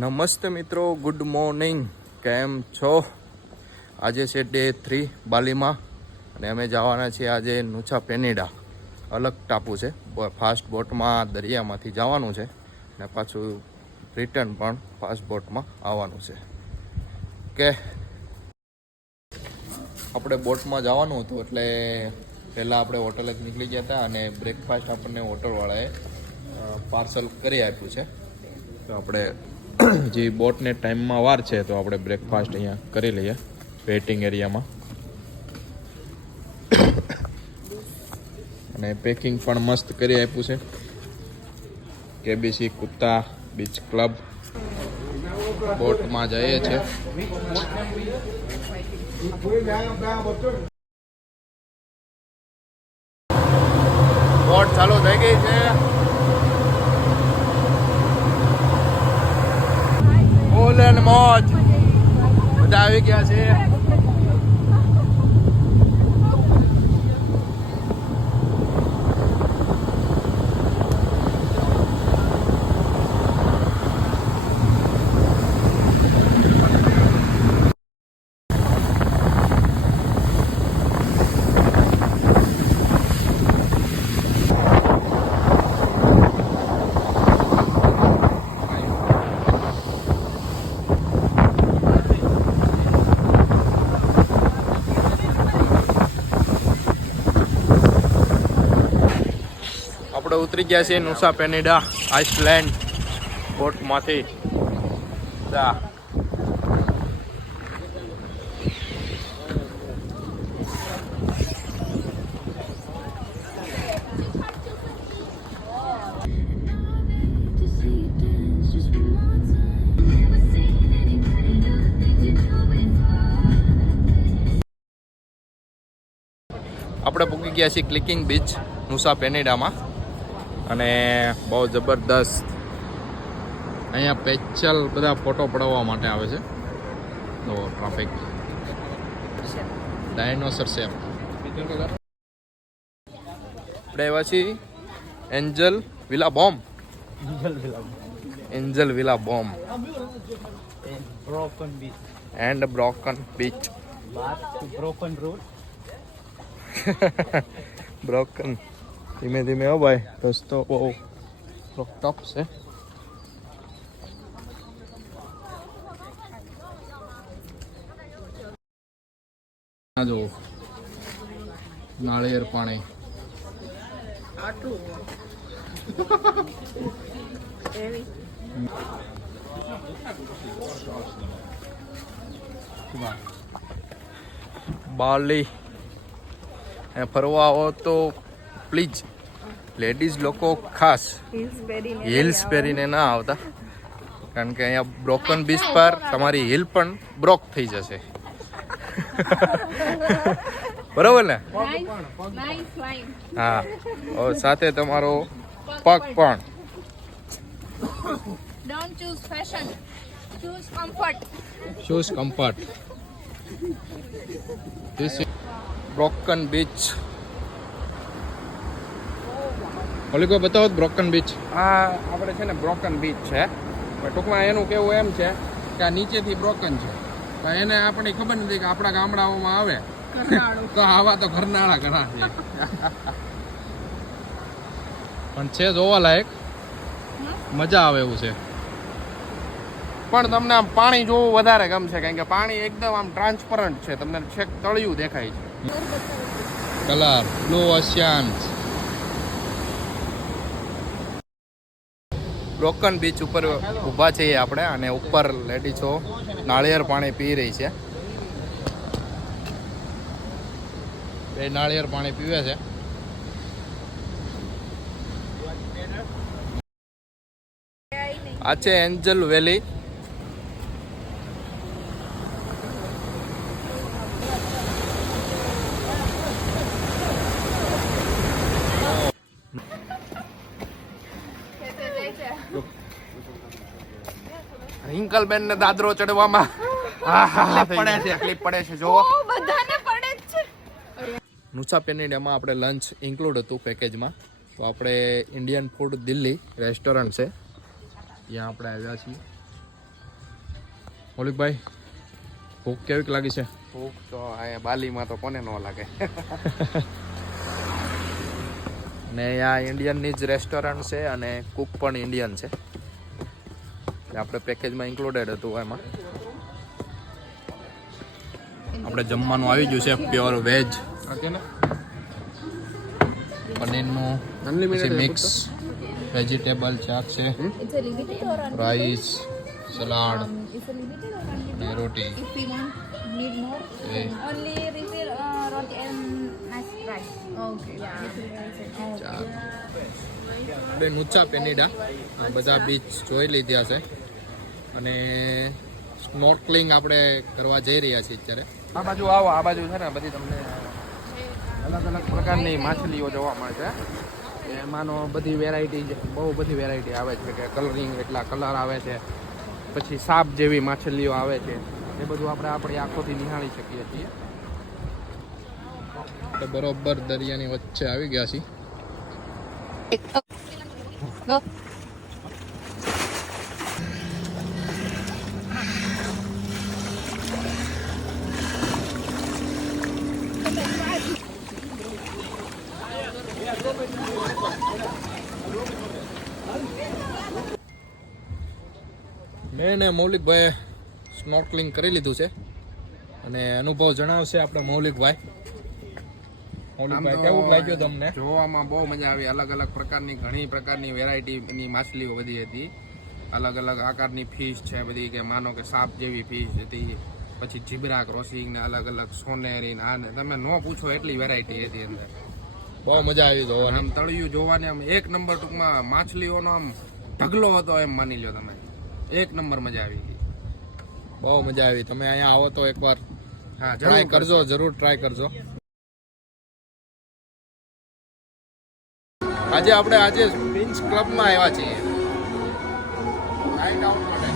નમસ્તે મિત્રો, good morning. કેમ છો? આજે છે ડે 3 બાલીમાં અને અમે જવાના છીએ આજે નુચા પેનિડા. અલગ ટાપુ છે, ફાસ્ટ બોટમાં દરિયામાંથી જવાનું છે અને પાછું રિટર્ન પણ ફાસ્ટ બોટમાં આવવાનું છે. કે આપણે બોટમાં જવાનું હતું એટલે પહેલાં આપણે હોટલે જ નીકળી ગયા હતા અને બ્રેકફાસ્ટ આપણને હોટલવાળાએ પાર્સલ કરી આપ્યું છે. તો આપણે જે બોટને ટાઈમમાં વાર છે તો આપણે બ્રેકફાસ્ટ અહીંયા કરી લઈએ વેઇટિંગ એરિયામાં. અને પેકિંગ પણ મસ્ત કરી આપ્યું છે. કેબીસી કુત્તા બીચ ક્લબ બોટમાં જઈએ છીએ. બોટ ચાલુ થઈ ગઈ છે. ફૂલ એન્ડ મોજ, બધા આવી ગયા છે. આપણે ઉતરી ગયા છીએ નુસા પેનિડા આઇસલેન્ડ બોટમાંથી. આપણે પૂકી ગયા છીએ ક્લિકિંગ બીચ નુસા પેનિડામાં અને બહુ જબરદસ્ત અહીંયા સ્પેશિયલ બધા ફોટો પડાવવા માટે આવે છે. તો ટ્રાફિક ડાયનોસર છે. આપણે આવ્યા છીએ Angel villa bomb. Angel villa bomb and broken beach. broken road. Broken ધીમે ધીમે હો ભાઈ, રસ્તો બહુ ટફ છે. જો નાળિયેર પાણી. બાલી ફરવા આવો તો પ્લીઝ લેડીઝ લોકો ખાસ હિલ્સ પહેરીને ના આવતા, કારણ કે અહીંયા બ્રોકન બીચ પર તમારી હિલ પણ બ્રોક થઈ જશે. બરોબર ને? હા, સાથે તમારો પગ પણ. Don't choose fashion, choose comfort. Choose comfort. This is broken beach. ઓલી કોઈ બતાવો બ્રોકન બીચ. આ આપણે છે ને બ્રોકન બીચ છે, પણ ટૂંકમાં એનું કેવું એમ છે કે આ નીચેથી બ્રોકન છે, પણ એને આપણને ખબર નથી કે આપણા ગામડાઓમાં આવે તો આવા તો ઘરનાળા ઘણા છે. પણ છે જોવા લાયક, મજા આવે એવું છે. પણ તમને આમ પાણી જોવું વધારે ગમશે, કારણ કે પાણી એકદમ આમ ટ્રાન્સપરન્ટ છે, તમને છેક તળિયું દેખાય છે. Colour blue ocean. Broken beach ઉપર ઊભા છીએ આપણે અને ઉપર લેડીઝો નાળિયેર પાણી પી રહી છે. બે નાળિયેર પાણી પીવે છે. આ છે એન્જલ વેલી. રિંકલબેન ને દાદરો ચડવામાં તકલીફ પડે છે. જો બધાને પડે જ છે. નુસા પેનિડામાં આપણે લંચ ઇન્ક્લુડ હતું પેકેજમાં. તો આપણે ઇન્ડિયન ફૂડ દિલ્હી રેસ્ટોરન્ટ છે ત્યાં આપણે આવ્યા છીએ મૌલિકભાઈ ભૂખ કેવીક લાગી છે? ભૂખ તો અહીંયા બાલીમાં તો કોને ન લાગે. ને આ ઇન્ડિયનની જ રેસ્ટોરન્ટ છે અને કુક પણ ઇન્ડિયન છે. આપણે પેકેજમાં ઇન્ક્લુડેડ હતું એમાં. આપણે જમવાનું આવી ગયું છે પ્યોર વેજ. પનીરનું અનલિમિટેડ મિક્સ વેજીટેબલ ચાટ છે, It's a limited or unlimited? Rice, salad It's a limited or unlimited? અને રોટી. If we want, need more, Eh. only refill roti and nice rice. Okay. Yeah. Chaat. આપણે નુચા પેનિડા આ બધા beach જોઈ લીધા છે અને સ્નોર્કલિંગ આપણે કરવા જઈ રહ્યા છીએ અત્યારે. આ બાજુ આવો, આ બાજુ છે ને બધી તમને અલગ અલગ પ્રકારની માછલીઓ જોવા મળશે. એમાંનો બધી વેરાયટી, બહુ બધી વેરાયટી આવે છે કે કલરિંગ એટલા કલર આવે છે, પછી સાપ જેવી માછલીઓ આવે છે. એ બધું આપણે આપણી આંખોથી નિહાળી શકીએ છીએ. આપણે બરોબર દરિયાની વચ્ચે આવી ગયા છીએ. Go. મેં ને મૌલિકભાઈ સ્નોર્કલિંગ કરી લીધું છે અને અનુભવ જણાવશે આપણે મૌલિકભાઈ. મૌલિકભાઈ કેવું લાગ્યું તમને? જોવામાં બહુ મજા આવી. અલગ અલગ પ્રકારની, ઘણી પ્રકારની વેરાયટીની માછલીઓ બધી હતી. અલગ અલગ આકારની ફિશ છે બધી, કે માનો કે સાપ જેવી ફિશ હતી, પછી જીબ્રા ક્રોસિંગ ને અલગ અલગ સોનેરી ને આ ને તમે ન પૂછો એટલી વેરાયટી હતી અંદર. બહુ મજા આવી જોવાની. આમ તળિયું જોવાની આમ એક નંબર, ટૂંકમાં માછલીઓનો આમ ઢગલો હતો એમ માની લ્યો તમે. એક નંબર મજા આવી ગઈ. બહુ મજા આવી. તમે અહીંયા આવો તો એકવાર હા, ટ્રાય જરૂર કરજો, જરૂર ટ્રાય કરજો. આજે પ્રિન્સ ક્લબમાં આવ્યા છીએ નાઇટ આઉટ માટે.